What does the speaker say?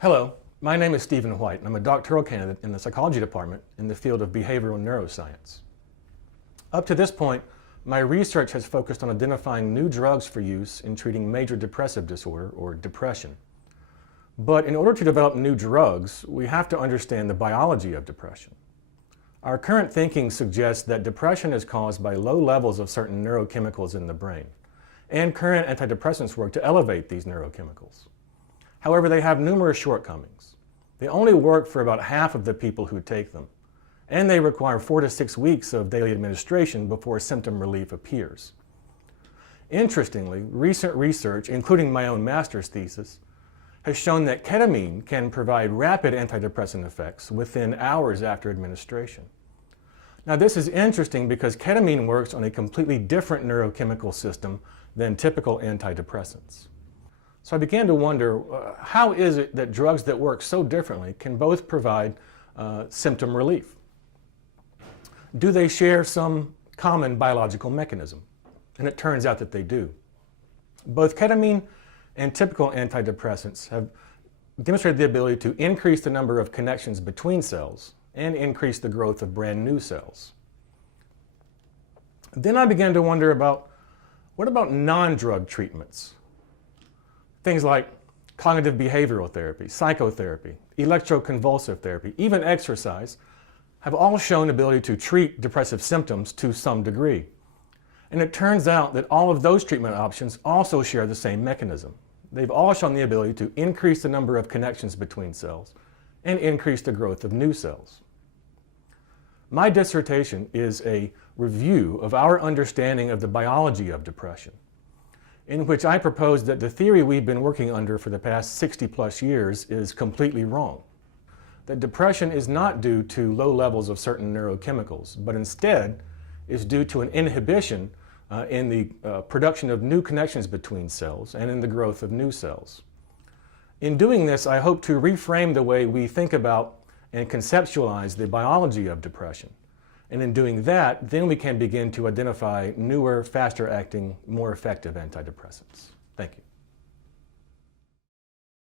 Hello, my name is Stephen White, and I'm a doctoral candidate in the psychology department in the field of behavioral neuroscience. Up to this point, my research has focused on identifying new drugs for use in treating major depressive disorder, or depression. But in order to develop new drugs, we have to understand the biology of depression. Our current thinking suggests that depression is caused by low levels of certain neurochemicals in the brain, and current antidepressants work to elevate these neurochemicals. However, they have numerous shortcomings. They only work for about half of the people who take them, and they require 4 to 6 weeks of daily administration before symptom relief appears. Interestingly, recent research, including my own master's thesis, has shown that ketamine can provide rapid antidepressant effects within hours after administration. Now, this is interesting because ketamine works on a completely different neurochemical system than typical antidepressants. So I began to wonder, how is it that drugs that work so differently can both provide symptom relief? Do they share some common biological mechanism? And it turns out that they do. Both ketamine and typical antidepressants have demonstrated the ability to increase the number of connections between cells and increase the growth of brand new cells. Then I began to wonder about, what about non-drug treatments? Things like cognitive behavioral therapy, psychotherapy, electroconvulsive therapy, even exercise, have all shown ability to treat depressive symptoms to some degree. And it turns out that all of those treatment options also share the same mechanism. They've all shown the ability to increase the number of connections between cells and increase the growth of new cells. My dissertation is a review of our understanding of the biology of depression, in which I propose that the theory we've been working under for the past 60+ years is completely wrong. That depression is not due to low levels of certain neurochemicals, but instead is due to an inhibition in the production of new connections between cells and in the growth of new cells. In doing this, I hope to reframe the way we think about and conceptualize the biology of depression. And in doing that, then we can begin to identify newer, faster acting, more effective antidepressants. Thank you.